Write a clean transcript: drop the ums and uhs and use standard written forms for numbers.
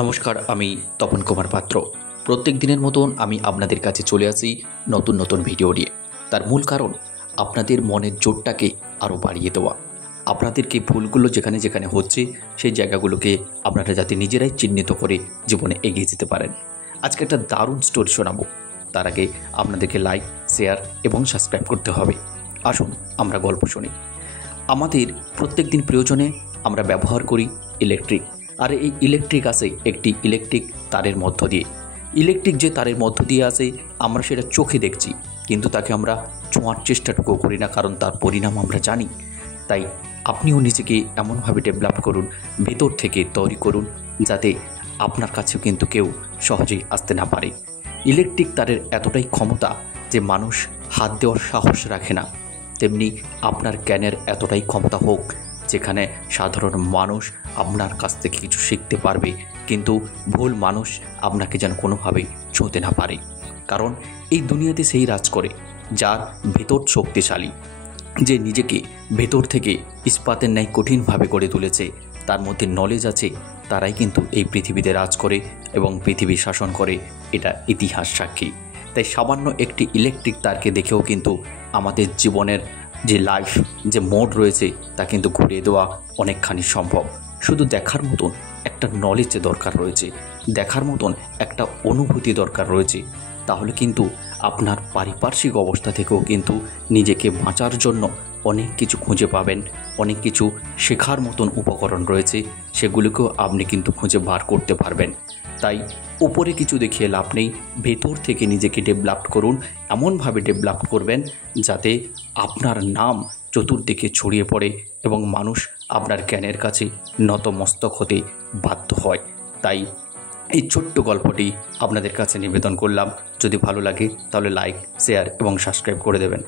নমস্কার, আমি তপন কুমার পাত্র। প্রত্যেক দিনের মতন আমি আপনাদের কাছে চলে আসি নতুন নতুন ভিডিও নিয়ে। তার মূল কারণ আপনাদের মনের জোরটাকে আরও বাড়িয়ে দেওয়া, আপনাদেরকে ভুলগুলো যেখানে যেখানে হচ্ছে সেই জায়গাগুলোকে আপনারা যাতে নিজেরাই চিহ্নিত করে জীবনে এগিয়ে যেতে পারেন। আজকে একটা দারুণ স্টোরি শোনাবো। তার আগে আপনাদেরকে লাইক, শেয়ার এবং সাবস্ক্রাইব করতে হবে। আসুন আমরা গল্প শুনি। আমাদের প্রত্যেক দিন প্রয়োজনে আমরা ব্যবহার করি ইলেকট্রিক, আর এই ইলেকট্রিক আসে একটি ইলেকট্রিক তারের মধ্য দিয়ে। ইলেকট্রিক যে তারের মধ্য দিয়ে আসে আমরা সেটা চোখে দেখছি, কিন্তু তাকে আমরা ছোঁয়ার চেষ্টাটুকু করি না, কারণ তার পরিণাম আমরা জানি। তাই আপনিও নিজেকে এমনভাবে ডেভেলপ করুন, ভেতর থেকে তৈরি করুন, যাতে আপনার কাছেও কিন্তু কেউ সহজেই আসতে না পারে। ইলেকট্রিক তারের এতটাই ক্ষমতা যে মানুষ হাত দেওয়ার সাহস রাখে না, তেমনি আপনার জ্ঞানের এতটাই ক্ষমতা হোক যেখানে সাধারণ মানুষ আপনার কাছ থেকে কিছু শিখতে পারবে, কিন্তু ভুল মানুষ আপনাকে যেন কোনোভাবেই ছুঁতে না পারে। কারণ এই দুনিয়াতে সেই রাজ করে যার ভেতর শক্তিশালী, যে নিজেকে ভেতর থেকে ইস্পাতের ন্যায় কঠিনভাবে গড়ে তুলেছে, তার মধ্যে নলেজ আছে, তারাই কিন্তু এই পৃথিবীতে রাজ করে এবং পৃথিবী শাসন করে। এটা ইতিহাস সাক্ষী। তাই সামান্য একটি ইলেকট্রিক তারকে দেখেও কিন্তু আমাদের জীবনের যে লাইফ, যে মোড রয়েছে তা কিন্তু ঘুরিয়ে দেওয়া অনেকখানি সম্ভব। শুধু দেখার মতন একটা নলেজ দরকার রয়েছে, দেখার মতন একটা অনুভূতি দরকার রয়েছে। তাহলে কিন্তু আপনার পারিপার্শ্বিক অবস্থা থেকেও কিন্তু নিজেকে বাঁচার জন্য অনেক কিছু খুঁজে পাবেন, অনেক কিছু শেখার মতন উপকরণ রয়েছে, সেগুলোকেও আপনি কিন্তু খুঁজে বার করতে পারবেন। তাই উপরে কিছু দেখিয়ে লাভ নেই, ভেতর থেকে নিজেকে ডেভেলপ করুন। এমনভাবে ডেভেলপ করবেন যাতে আপনার নাম চতুর্দিকে ছড়িয়ে পড়ে এবং মানুষ আপনার জ্ঞানের কাছে নতমস্তক হতে বাধ্য হয়। তাই এই ছোট্ট গল্পটি আপনাদের কাছে নিবেদন করলাম। যদি ভালো লাগে তাহলে লাইক, শেয়ার এবং সাবস্ক্রাইব করে দেবেন।